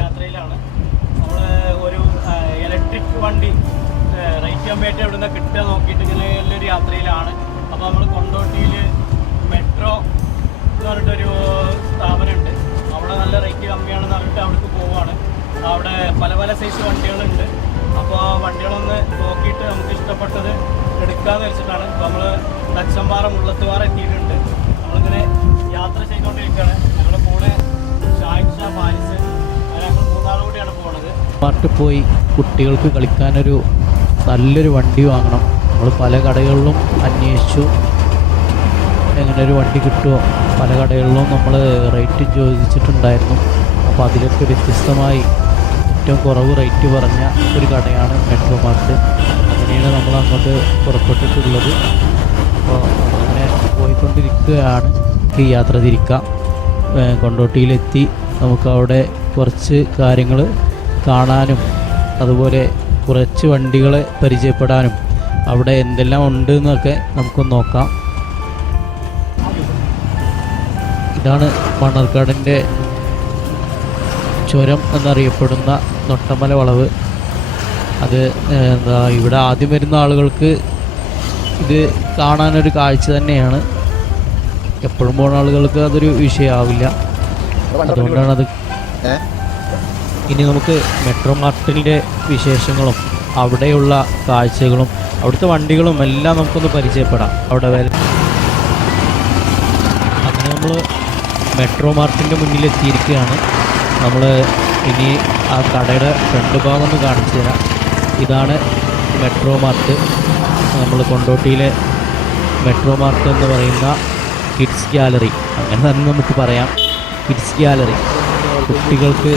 യാത്രയിലാണ്. നമ്മൾ ഒരു ഇലക്ട്രിക് വണ്ടി റേറ്റ് കമ്മിയായിട്ട് എവിടെ നിന്ന് കിട്ടുക നോക്കിയിട്ട് ഇങ്ങനെ ഒരു യാത്രയിലാണ്. അപ്പോൾ നമ്മൾ കൊണ്ടോട്ടിയിൽ മെട്രോ എന്ന് പറഞ്ഞിട്ടൊരു സ്ഥാപനമുണ്ട്. അവിടെ നല്ല റേറ്റ് കമ്മിയാണെന്ന് പറഞ്ഞിട്ട് അവിടേക്ക് പോവുകയാണ്. അവിടെ പല പല സൈസ് വണ്ടികളുണ്ട്. അപ്പോൾ ആ വണ്ടികളൊന്ന് നോക്കിയിട്ട് നമുക്ക് ഇഷ്ടപ്പെട്ടത് എടുക്കാമെന്ന് വെച്ചിട്ടാണ്. അപ്പോൾ നമ്മൾ തച്ചമ്പാറ മുള്ളത്തുപാറ എത്തിയിട്ടുണ്ട്. നമ്മളിങ്ങനെ യാത്ര ചെയ്തുകൊണ്ടിരിക്കുകയാണ്. ഞങ്ങളുടെ കൂടെ ഷാഹിൻഷാ ഫാരിസ്, ഞങ്ങൾ മൂന്നാളും കൂടിയാണ് പോകുന്നത്. പാട്ട് പോയി കുട്ടികൾക്ക് കളിക്കാനൊരു നല്ലൊരു വണ്ടി വാങ്ങണം. നമ്മൾ പല കടകളിലും അന്വേഷിച്ചു, എങ്ങനെ ഒരു വണ്ടി കിട്ടുമോ. പല കടകളിലും നമ്മൾ റേറ്റ് ചോദിച്ചിട്ടുണ്ടായിരുന്നു. അപ്പോൾ അതിലൊക്കെ വ്യത്യസ്തമായി ഏറ്റവും കുറവ് റേറ്റ് പറഞ്ഞ ഒരു കടയാണ് മെട്രോ മാർട്ട്. അങ്ങനെയാണ് നമ്മൾ അങ്ങോട്ട് പുറപ്പെട്ടിട്ടുള്ളത്. അപ്പോൾ അങ്ങനെ പോയിക്കൊണ്ടിരിക്കുകയാണ്. ഈ യാത്ര തിരിക്കാം. കൊണ്ടോട്ടിയിലെത്തി നമുക്ക് അവിടെ കുറച്ച് കാര്യങ്ങൾ കാണാനും അതുപോലെ കുറച്ച് വണ്ടികളെ പരിചയപ്പെടാനും അവിടെ എന്തെല്ലാം ഉണ്ട് എന്നൊക്കെ നമുക്കൊന്ന് നോക്കാം. ഇതാണ് മണ്ണാർക്കാടിൻ്റെ ചുരം എന്നറിയപ്പെടുന്ന നൊട്ടമല വളവ്. അത് ഇവിടെ ആദ്യം വരുന്ന ആളുകൾക്ക് ഇത് കാണാനൊരു കാഴ്ച തന്നെയാണ്. എപ്പോഴും പോകുന്ന ആളുകൾക്ക് അതൊരു വിഷയമാവില്ല. അതുകൊണ്ടാണത്. ഇനി നമുക്ക് മെട്രോ മാർട്ടിൻ്റെ വിശേഷങ്ങളും അവിടെയുള്ള കാഴ്ചകളും അവിടുത്തെ വണ്ടികളും എല്ലാം നമുക്കൊന്ന് പരിചയപ്പെടാം. അവിടെ അങ്ങനെ നമ്മൾ മെട്രോ മാർട്ടിൻ്റെ മുന്നിലെത്തിയിരിക്കുകയാണ്. നമ്മൾ ഇനി ആ കടയുടെ ഫ്രണ്ട് ഭാഗം ഒന്ന് കാണിച്ചു തരാം. ഇതാണ് മെട്രോ മാർട്ട്. നമ്മൾ കൊണ്ടോട്ടിയിലെ മെട്രോ മാർട്ട് എന്ന് പറയുന്ന കിഡ്സ് ഗാലറി, അങ്ങനെ തന്നെ നമുക്ക് പറയാം. കിഡ്സ് ഗാലറി കുട്ടികൾക്ക്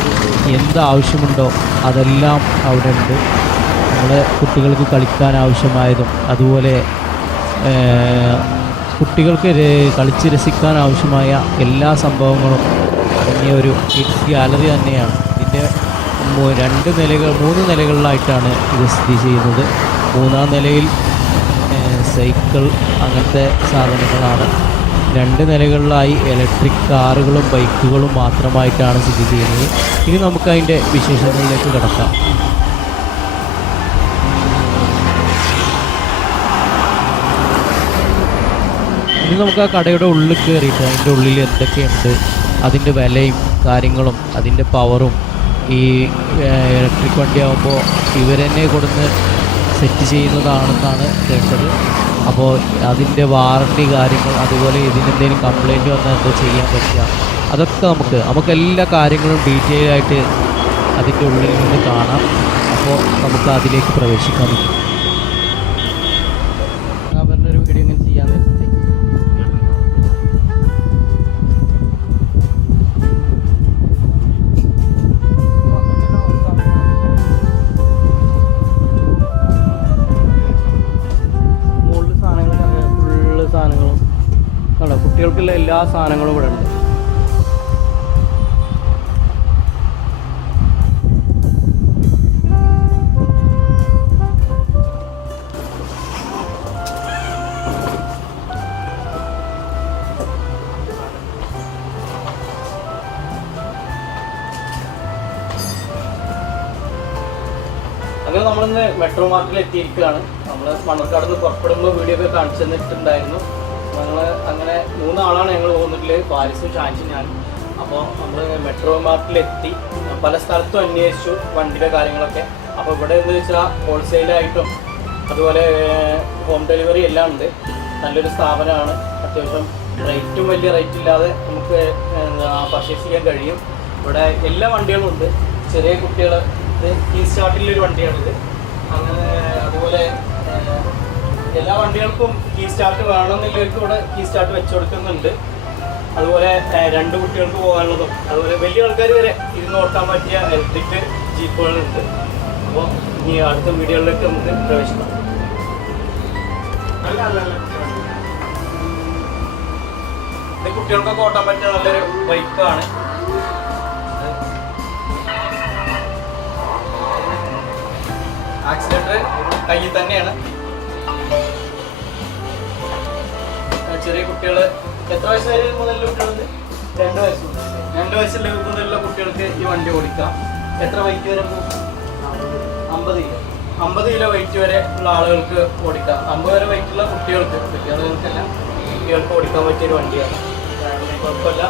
എന്താവശ്യമുണ്ടോ അതെല്ലാം അവിടെ ഉണ്ട്. നമ്മുടെ കുട്ടികൾക്ക് കളിക്കാൻ ആവശ്യമായതും അതുപോലെ കുട്ടികൾക്ക് കളിച്ച് രസിക്കാൻ ആവശ്യമായ എല്ലാ സംഭവങ്ങളും അടങ്ങിയ ഒരു കിഡ്സ് ഗാലറി തന്നെയാണ്. ഇതിൻ്റെ 3 നിലകളിലായിട്ടാണ് ഇത് സ്ഥിതി ചെയ്യുന്നത്. 3-ാം നിലയിൽ സൈക്കിൾ അങ്ങനത്തെ സാധനങ്ങളാണ്. 2 നിലകളിലായി ഇലക്ട്രിക് കാറുകളും ബൈക്കുകളും മാത്രമായിട്ടാണ് സ്ഥിതി ചെയ്യുന്നത്. ഇനി നമുക്ക് അതിൻ്റെ വിശേഷങ്ങളിലേക്ക് കിടക്കാം. ഇനി നമുക്ക് ആ കടയുടെ ഉള്ളിൽ കയറിയിട്ട് അതിൻ്റെ ഉള്ളിൽ എന്തൊക്കെയുണ്ട്, അതിൻ്റെ വിലയും കാര്യങ്ങളും അതിൻ്റെ പവറും. ഈ ഇലക്ട്രിക് വണ്ടി ആകുമ്പോൾ ഇവരെന്നെ കൊടുന്ന് സെറ്റ് ചെയ്യുന്നതാണെന്നാണ് കേട്ടത്. അപ്പോൾ അതിൻ്റെ വാറണ്ടി കാര്യങ്ങൾ അതുപോലെ ഇതിനെന്തെങ്കിലും കംപ്ലൈൻറ്റ് വന്നാൽ എന്താ ചെയ്യാൻ പറ്റുക, അതൊക്കെ നമുക്ക് എല്ലാ കാര്യങ്ങളും ഡീറ്റെയിൽ ആയിട്ട് അതിൻ്റെ ഉള്ളിൽ നിന്ന് കാണാം. അപ്പോൾ നമുക്ക് അതിലേക്ക് പ്രവേശിക്കാൻ പറ്റും. അവരുടെ വീഡിയോ ഇങ്ങനെ ചെയ്യാൻ നേരത്തെ കുട്ടികൾക്കുള്ള എല്ലാ സാധനങ്ങളും ഇവിടെ ഉണ്ട്. അങ്ങനെ നമ്മളിന്ന് മെട്രോ മാർട്ടിൽ എത്തിയിരിക്കുകയാണ്. നമ്മൾ മണ്ണാർക്കാട് നിന്ന് പുറപ്പെടുമ്പോൾ വീഡിയോ ഒക്കെ കാണിച്ചു തന്നിട്ടുണ്ടായിരുന്നു. ഞങ്ങൾ അങ്ങനെ 3 ആളാണ് ഞങ്ങൾ പോകുന്നിട്ടുള്ളത്, ഫാരിസും ഷാൻഷും ഞാനും. അപ്പോൾ നമ്മൾ മെട്രോ മാർട്ടിലെത്തി പല സ്ഥലത്തും അന്വേഷിച്ചു വണ്ടിയുടെ കാര്യങ്ങളൊക്കെ. അപ്പോൾ ഇവിടെ എന്ന് വെച്ചാൽ ഹോൾസെയിലായിട്ടും അതുപോലെ ഹോം ഡെലിവറി എല്ലാം ഉണ്ട്. നല്ലൊരു സ്ഥാപനമാണ്. അത്യാവശ്യം റേറ്റും വലിയ റേറ്റ് ഇല്ലാതെ നമുക്ക് പർച്ചേസ് ചെയ്യാൻ കഴിയും. ഇവിടെ എല്ലാ വണ്ടികളും ഉണ്ട്. ചെറിയ കുട്ടികൾ കീ സ്റ്റാർട്ടിലൊരു വണ്ടിയാണിത്. അങ്ങനെ അതുപോലെ എല്ലാ വണ്ടികൾക്കും കീ സ്റ്റാർട്ട് വേണമെന്നുള്ളവർക്ക് ഇവിടെ കീ സ്റ്റാർട്ട് വെച്ച് കൊടുക്കുന്നുണ്ട്. അതുപോലെ 2 കുട്ടികൾക്ക് പോകാനുള്ളതും അതുപോലെ വലിയ ആൾക്കാർ വരെ ഇരുന്ന് ഓട്ടാൻ പറ്റിയ ഇലക്ട്രിക് ജീപ്പുകളുണ്ട്. അപ്പോൾ ഇനി അടുത്ത വീഡിയോകളിലേക്ക് നമുക്ക് പ്രവേശിക്കാം. ഇത് കുട്ടികൾക്കൊക്കെ ഓട്ടാൻ പറ്റിയ നല്ലൊരു ബൈക്കാണ്. ആക്സിലേറ്റർ കയ്യിൽ തന്നെയാണ്. ചെറിയ കുട്ടികൾ എത്ര വയസ്സ് വരെ മുതൽ കുട്ടികളുണ്ട്? 2 വയസ്സുണ്ട്. 2 വയസ്സിലെ മുതലുള്ള കുട്ടികൾക്ക് ഈ വണ്ടി ഓടിക്കാം. എത്ര വെയിറ്റ് വരെ പോകും? 50 കിലോ. 50 കിലോ വെയിറ്റ് വരെ ഉള്ള ആളുകൾക്ക് ഓടിക്കാം. 50 വരെ വെയിറ്റ് ഉള്ള കുട്ടികൾക്ക്, വലിയ ആളുകൾക്കല്ല, കുട്ടികൾക്ക് ഓടിക്കാൻ പറ്റിയൊരു വണ്ടിയാണ്. കുഴപ്പമില്ല.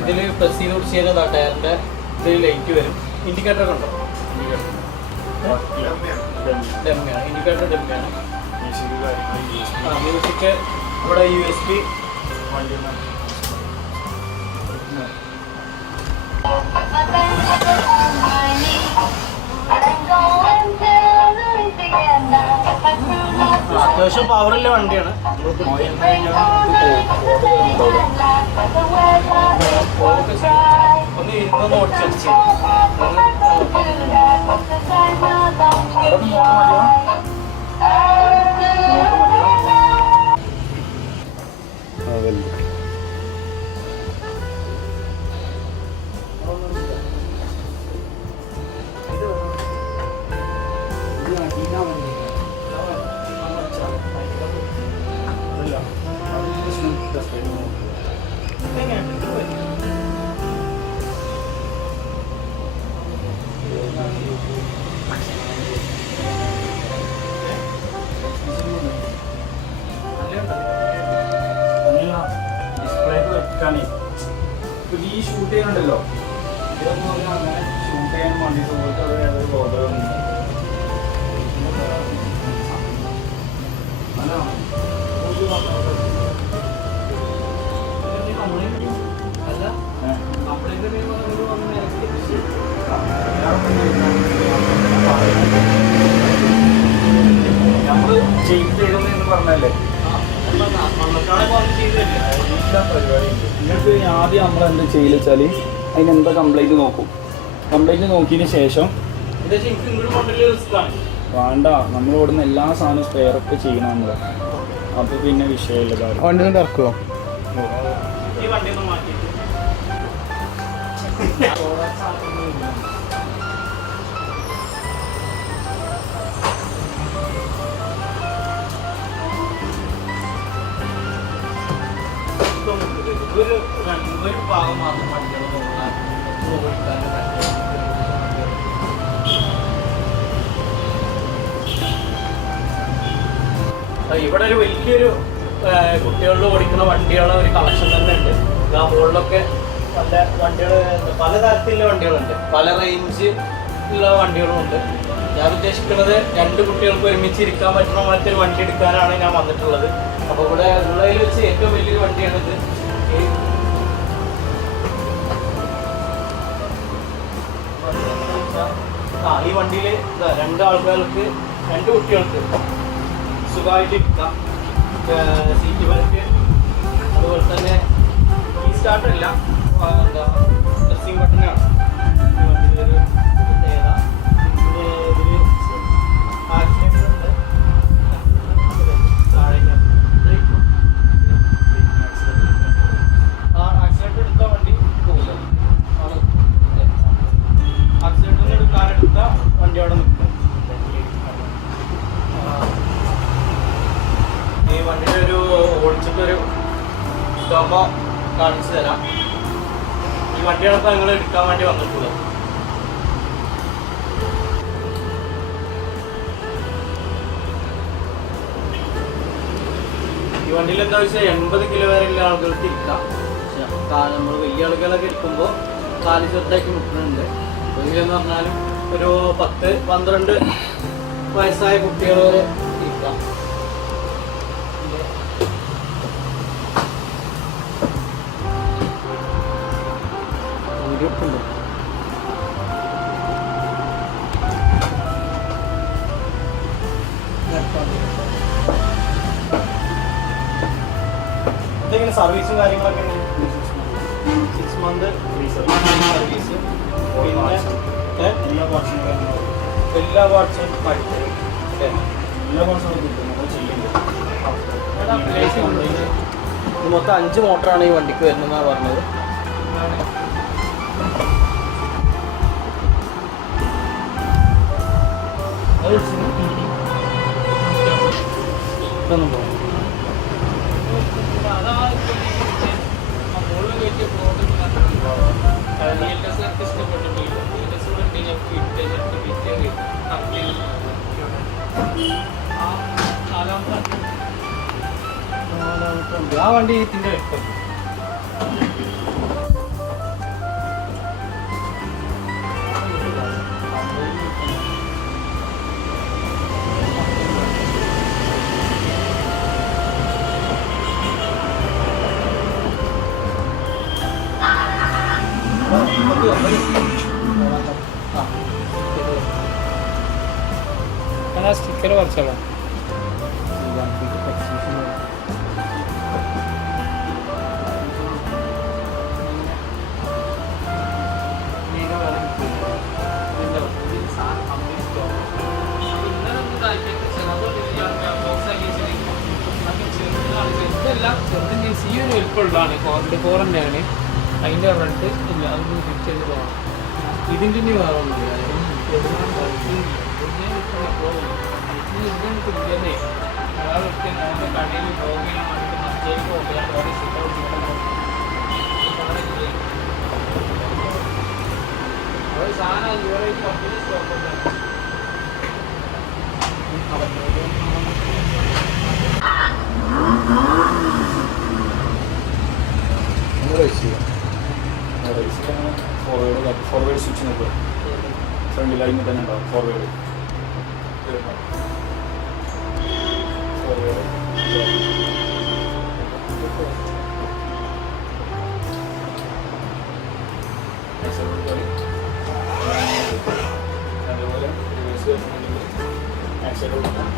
ഇതില് പ്രസ് ചെയ്ത് ചെയ്യുന്ന ടയറിന്റെ ഇതിൽ ലൈറ്റ് വരും. ഇൻഡിക്കേറ്റർ ഉണ്ടോ? ഡെമ്മിയാണ്. ഇൻഡിക്കേറ്റർ ഡെമ്മിയാണ്. മ്യൂസിക് ഇവിടെ USB അത്യാവശ്യം പവറുള്ള വണ്ടിയാണ്. ഒന്ന് 200 ഓടിച്ചടിച്ച് ഈ ഷൂട്ട് ചെയ്യാനുണ്ടല്ലോ, ഇതൊന്നും അങ്ങനെ ഷൂട്ട് ചെയ്യാൻ വേണ്ടിയിട്ട് പോയിട്ട് അത് ഏതൊരു ബോധമൊന്നും നമ്മള് ചെയ്തെന്ന് പറഞ്ഞല്ലേ പരിപാടിയുണ്ട്. നിങ്ങൾക്ക് ആദ്യം നമ്മൾ എന്താ ചെയ്യല് വെച്ചാൽ അതിനെന്താ കംപ്ലൈൻറ്റ് നോക്കും. കംപ്ലൈൻറ്റ് നോക്കിയതിന് ശേഷം വേണ്ട, നമ്മൾ ഇവിടുന്ന് എല്ലാ സാധനവും സ്പെയറൊക്കെ ചെയ്യണം നമ്മൾ. അപ്പോൾ പിന്നെ വിഷയമില്ല. വണ്ടി ഇറക്കുമോ? ഒരു ഭാഗം മാത്രം വണ്ടികൾ ഇവിടെ ഒരു വലിയൊരു കുട്ടികളിൽ ഓടിക്കുന്ന വണ്ടികളുടെ ഒരു കളക്ഷൻ തന്നെ ഉണ്ട്. ആ മുകളിലൊക്കെ പല വണ്ടികൾ, പല തരത്തിലുള്ള വണ്ടികളുണ്ട്, പല റേഞ്ച് ഉള്ള വണ്ടികളുമുണ്ട്. ഞാൻ ഉദ്ദേശിക്കുന്നത് 2 കുട്ടികൾക്ക് ഒരുമിച്ച് ഇരിക്കാൻ പറ്റുന്ന മറ്റൊരു വണ്ടി എടുക്കാനാണ് ഞാൻ വന്നിട്ടുള്ളത്. അപ്പോൾ ഇവിടെ ഉള്ളതിൽ വെച്ച് ഏറ്റവും വലിയൊരു വണ്ടിയാണിത്. ഈ വണ്ടിയിൽ 2 ആൾക്കാർക്ക്, 2 കുട്ടികൾക്ക് സുഖമായിട്ട് ഇരിക്കാം. സീറ്റ് ബെൽറ്റ്, അതുപോലെ തന്നെ ഈ സ്റ്റാർട്ടല്ല, എന്താ പ്രസ്സിംഗ് ബട്ടനാണ് ഈ വണ്ടിയിൽ ഒരു പ്രത്യേകത. പിന്നെ ഇതിൽ ആക്സിലേറ്റർ ഉണ്ട്, ആക്സിലേറ്റർ എടുത്ത വണ്ടി പോകില്ല. ആക്സിലേറ്ററിന് എടുക്കാനെടുത്ത വണ്ടി അവിടെ നിൽക്കും. ഈ വണ്ടിയുടെ ഒരു ഓടിച്ചിട്ടൊരു ഡെമോ കാണിച്ചു തരാം. ഈ വണ്ടിയാണ് ഇപ്പോൾ നിങ്ങൾ എടുക്കാൻ വേണ്ടി വന്നിട്ടുള്ളത്. ഈ വണ്ടിയിൽ എന്താ വെച്ചാൽ 80 കിലോ വരെയുള്ള ആളുകൾക്ക് ഇരിക്കാം. നമ്മൾ വലിയ ആളുകളൊക്കെ ഇരിക്കുമ്പോൾ കാല് ചെറുതായിട്ട് നിൽക്കുന്നുണ്ട്. എന്ന് പറഞ്ഞാലും ഒരു 10-12 വയസ്സായ കുട്ടികൾ വരെ ഇരിക്കാം. ഇതെങ്ങനെ സർവീസും കാര്യങ്ങളൊക്കെ 6 മന്ത് സർവീസ്. പിന്നെ എല്ലാ പാർട്സും പഠിച്ചത് എല്ലാ വർഷവും കിട്ടും നമ്മൾ ചെയ്യുന്നത്. മൊത്തം 5 മോട്ടറാണ് ഈ വണ്ടിക്ക് വരുന്നതെന്നാണ് പറഞ്ഞത്. അകത്തൊന്നും പോകും. ആ വണ്ടി ഇതിന്റെ വ്യക്തം സ്റ്റിക്കർ കുറച്ചോളാം. സിയും എളുപ്പമുള്ളതാണ്. 44 തന്നെയാണ്. അതിൻ്റെ റെഡ് ഇല്ല, അതൊന്ന് ഫിക്സ് ചെയ്ത് പോകണം. ഇതിൻ്റെ ഇനി വേറെ ഒന്നുമില്ല. ഒരാളൊക്കെ നമ്മുടെ കടയിൽ പോകാൻ വേണ്ടിയിട്ട് മറ്റേക്ക് പോകാൻ ഓരോ സാധനം ഇതുവരെ കമ്പനി സ്റ്റോക്ക് ഫോർവേഡ് സ്വിച്ച് നോക്കുക. ഫ്രണ്ടിൽ അതിന് തന്നെ ഉണ്ടാവും ഫോർവേഡ്. അതേപോലെ റിവേഴ്സ് വരുന്നുണ്ടെങ്കിൽ ആക്സിഡന്റ് കൊടുക്കാം.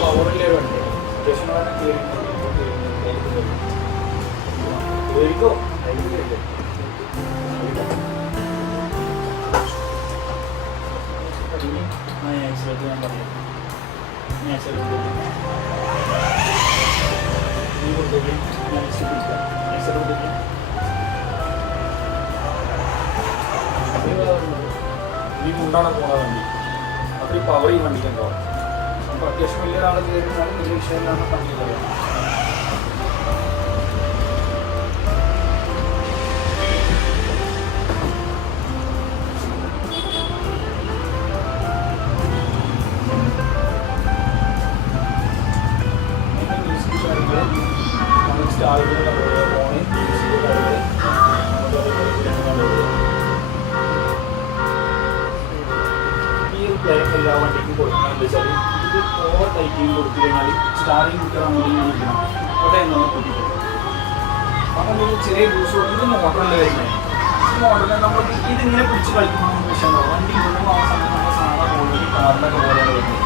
പവറിലെ വണ്ടി അത്യാവശ്യം കേറിക്കോ. ആക്സിഡന്റ് ഞാൻ പറയാം. ആക്സിഡന്റ് ഈ കൊടുത്തോളി. ഞാൻ ആക്സിഡന്റ് കൊടുക്കാം. ഈ മുണ്ടാണ് പോണ വണ്ടി. അപ്പോൾ ഈ പവർ ഈ വണ്ടിക്ക് ഉണ്ടാവും. അപ്പോൾ അത്യാവശ്യം വലിയൊരാൾ കയറിയാലും വലിയ വിഷയമില്ലാന്ന് വണ്ടി പറയാം. എല്ലാ വണ്ടിക്കും കൊടുക്കണം. എന്താ വെച്ചാൽ ഇത് ഓവർ ടൈറ്റിങ് കൊടുത്തു കഴിഞ്ഞാൽ സ്റ്റാറിങ് കുട്ടികളാണെങ്കിൽ അവിടെ എന്നാണ് പൊട്ടിക്കും. അപ്പം നമുക്ക് ചെറിയ ബ്യൂസ് കൊടുത്ത് ഇത് മോട്ടറിൽ വരുന്നത്. ഈ മോട്ടറിൽ നമ്മൾ ഇതിങ്ങനെ പിടിച്ച് കളിക്കുമ്പോൾ പ്രശ്നം ഉണ്ടാവും. വണ്ടി കൊണ്ടുമ്പോൾ ആ സമയത്ത് നമ്മൾ സാധാ ഓൾറെഡി കാറിലൊക്കെ പോലെയാണ് വരുന്നത്.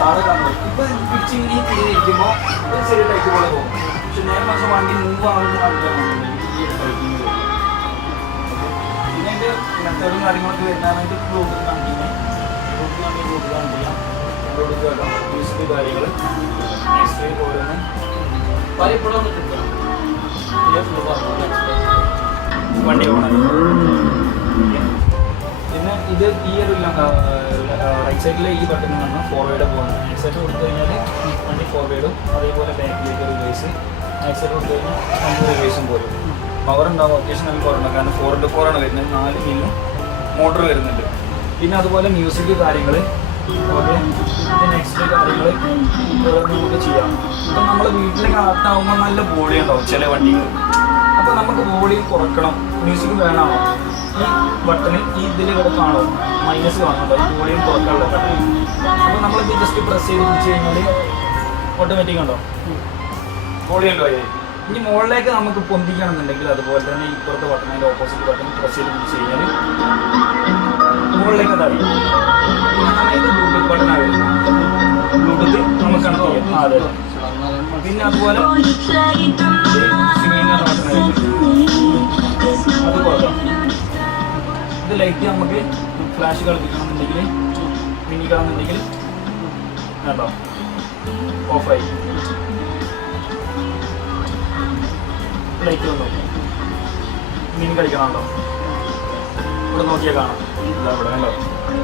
സാധാ കാണുന്നത് ഇപ്പം പിടിച്ച് ഇങ്ങനെ തിരിഞ്ഞിരിക്കുമ്പോൾ ഒരു ചെറിയ ടൈറ്റ് പോലെ പോകും. പക്ഷെ നേരെ മാസം വണ്ടി മൂവ് ആവുന്ന വണ്ടിയാണെന്നുണ്ടെങ്കിൽ ഈ ഒരു ടൈറ്റിങ് വരും. പിന്നെ അതിൻ്റെ മെത്തേഡും കാര്യങ്ങളൊക്കെ വരുന്നതായിട്ട് ബ്ലൂടൂത്ത് കണ്ടിന്യൂ കാര്യങ്ങൾ നെക്സ്റ്റ് ഓരോന്ന് പലപ്പോഴും വണ്ടി പോകണം. പിന്നെ ഇത് ഈ ഒരു റൈറ്റ് സൈഡിലെ ഈ ബട്ടൺ വന്നാൽ ഫോർവേഡ് പോകുന്നത്. റൈറ്റ് സൈഡ് കൊടുത്തു കഴിഞ്ഞാൽ വണ്ടി ഫോർവേഡും അതേപോലെ ബാക്കിലേക്ക് റിവേഴ്സ്. റൈറ്റ് സൈഡ് കൊടുത്തു കഴിഞ്ഞാൽ വണ്ടി റിവേഴ്സും പോലും. പവർ ഉണ്ടാവും. അത്യാവശ്യം നല്ല പവർ ഉണ്ടാവും. കാരണം 4x4 ആണ് വരുന്നത്. 4 വീലും മോട്ടർ വരുന്നുണ്ട്. പിന്നെ അതുപോലെ മ്യൂസിക് കാര്യങ്ങൾ ഓക്കെ. പിന്നെ നെക്സ്റ്റ് കാര്യങ്ങൾ നമുക്ക് ചെയ്യാം. ഇപ്പം നമ്മൾ വീട്ടിലേക്ക് അകത്താവുമ്പോൾ നല്ല ബോഡി ഉണ്ടാവും ചില വണ്ടികൾ. അപ്പോൾ നമുക്ക് ബോഡി കുറക്കണം. മ്യൂസിക് വേണമോ ഈ ബട്ടണ് ഈ ഇതിൽ ഇവിടെ കാണും മൈനസ് കാണുന്നുണ്ടോ ഈ ബോഡിയും കുറക്കാനുള്ള ബട്ടൺ. അപ്പോൾ നമ്മളിത് ജസ്റ്റ് പ്രസ് ചെയ്ത് പിടിച്ച് കഴിഞ്ഞാൽ ഓട്ടോമാറ്റിക് ഉണ്ടോ ബോഡി ഉണ്ടോ. ഇനി മുകളിലേക്ക് നമുക്ക് പൊന്തിക്കണമെന്നുണ്ടെങ്കിൽ അതുപോലെ തന്നെ ഇപ്പുറത്തെ ബട്ടൺ അതിൻ്റെ ഓപ്പോസിറ്റ് ബട്ടൺ പ്രസ് ചെയ്ത് പിടിച്ച് കഴിഞ്ഞാൽ മുകളിലേക്ക് തടി. ഇത് ബ്ലൂടൂത്ത് ബട്ടണാണ്. ബ്ലൂടൂത്ത് നമുക്ക് കണക്ട് ചെയ്യാം. അതെ. പിന്നെ അതുപോലെ സിംഗിങ് ബട്ടണായിട്ട് അത് കൊടുക്കാം. ഇത് ലൈറ്റ് നമുക്ക് ഫ്ലാഷ് കളിപ്പിക്കണമെന്നുണ്ടെങ്കിൽ മിന്നിക്കണമെന്നുണ്ടെങ്കിൽ കേട്ടോ ഓഫായി ലൈറ്റ് വന്നു. മിന്നി കളിക്കണമല്ലോ. ഇവിടെ നോക്കിയാൽ കാണാം. ഇതാ ഇവിടെ കണ്ടോ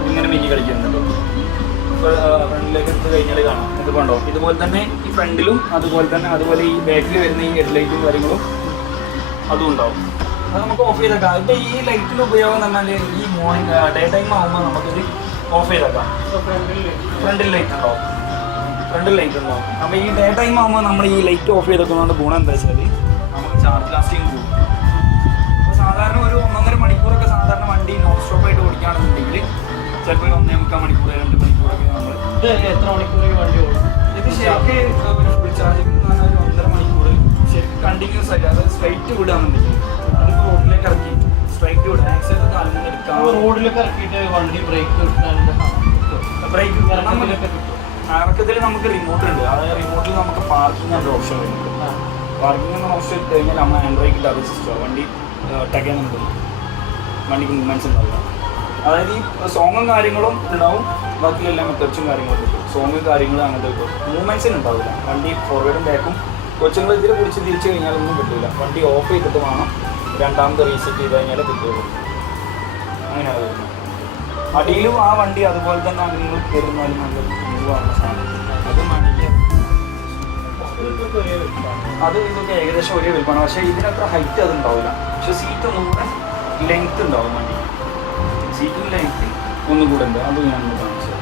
ഇങ്ങനെ മിന്നി കളിക്കുന്നുണ്ടോ. ഫ്രണ്ടിലേക്ക് എടുത്ത് കഴിഞ്ഞാൽ കാണാം. ഇത് കണ്ടോ, ഇതുപോലെ തന്നെ ഈ ഫ്രണ്ടിലും അതുപോലെ ഈ ബാക്കിൽ വരുന്ന ഈ ഹെഡ് ലൈറ്റും കാര്യങ്ങളും അതും ഉണ്ടാവും. അത് നമുക്ക് ഓഫ് ചെയ്തേക്കാം. ഇപ്പം ഈ ലൈറ്റിൻ്റെ ഉപയോഗം എന്ന് പറഞ്ഞാൽ ഈ മോർണിംഗ് ഡേ ടൈം ആകുമ്പോൾ നമുക്കിത് ഓഫ് ചെയ്തേക്കാം. ഫ്രണ്ടിൽ ലൈറ്റ് ഉണ്ടാവും. അപ്പോൾ ഈ ഡേ ടൈം ആകുമ്പോൾ നമ്മൾ ഈ ലൈറ്റ് ഓഫ് ചെയ്തേക്കുന്നതുകൊണ്ട് ഗുണം എന്താ വെച്ചാൽ നമുക്ക് ചാർജ് ലാസ്റ്റിങ് കൂടും. അപ്പോൾ സാധാരണ ഒരു 1.5 മണിക്കൂറൊക്കെ സാധാരണ വണ്ടി നോൺ സ്റ്റോപ്പായിട്ട് ഓടിക്കുകയാണെന്നുണ്ടെങ്കിൽ ചിലപ്പോൾ 1.25 മണിക്കൂർ 2 മണിക്കൂറൊക്കെ നമ്മൾ ഇത് എത്ര മണിക്കൂർ വണ്ടി ഓടും? ഇത് ശരിക്കും ഒരു ഫുൾ ചാർജിങ് എന്ന് പറഞ്ഞാൽ 1.5 മണിക്കൂർ ശരിക്കും കണ്ടിന്യൂസ് ആയിട്ട് അത് സ്ട്രൈറ്റ് വിടുകയാണെന്നുണ്ടെങ്കിൽ നമുക്ക് റോഡിലേക്ക് ഇറക്കി സ്ട്രൈറ്റ് വിടുക. ആക്സിഡൻറ്റ് കാലം എടുക്കാം. റോഡിലൊക്കെ ഇറക്കിയിട്ട് വണ്ടി ബ്രേക്ക് ബ്രേക്ക് ഇറക്കത്തിൽ നമുക്ക് റിമോട്ട് ഉണ്ട്. അതായത് റിമോട്ടിൽ നമുക്ക് പാർക്കിംഗ് എന്ന ഓപ്ഷൻ വരുന്നുണ്ട്. പാർക്കിംഗ് എന്ന ഓപ്ഷൻ ഇട്ട് കഴിഞ്ഞാൽ നമ്മൾ ഹാൻഡ് ബ്രേക്ക് ഇല്ലാതെ സിസ്റ്റം വണ്ടി ടക്കാനുണ്ട്, വണ്ടിക്ക് മൂവ്മെൻറ്റ്സ് ഉണ്ടാവില്ല. അതായത് ഈ സോങ്ങും കാര്യങ്ങളും ഉണ്ടാവും, ബാക്കിയെല്ലാം മെത്തേഡ്സും കാര്യങ്ങളും കിട്ടും. സോങ്ങും കാര്യങ്ങളും അങ്ങനത്തെ കിട്ടും, മൂവ്മെൻറ്റ്സിന് ഉണ്ടാവില്ല. വണ്ടി ഫോർവേഡും ബാക്കും കൊച്ചുങ്ങൾ ഇതിൽ പിടിച്ച് തിരിച്ചു കഴിഞ്ഞാൽ ഒന്നും കിട്ടില്ല. വണ്ടി ഓഫ് ചെയ്തിട്ട് വേണം രണ്ടാമത് റീസെറ്റ് ചെയ്ത് കഴിഞ്ഞാൽ കിട്ടുള്ളൂ. അങ്ങനെയാണ് വരുന്നത്. അടിയിലും ആ വണ്ടി അതുപോലെ തന്നെ നിങ്ങൾ കയറുന്നാലും നല്ല മൂവാണ് സാധനം. അത് ഇതൊക്കെ ഏകദേശം ഒരേ വലുപ്പമാണ്. പക്ഷേ ഇതിനത്ര ഹൈറ്റ് അത് ഉണ്ടാവില്ല. പക്ഷെ സീറ്റ് ഒന്നും കൂടെ ലെങ്ത് ഉണ്ടാവും. വണ്ടി സീറ്റിന് ലെങ്ത് ഒന്നും കൂടെ ഉണ്ട്. അത് ഞാൻ കാണിച്ചത്.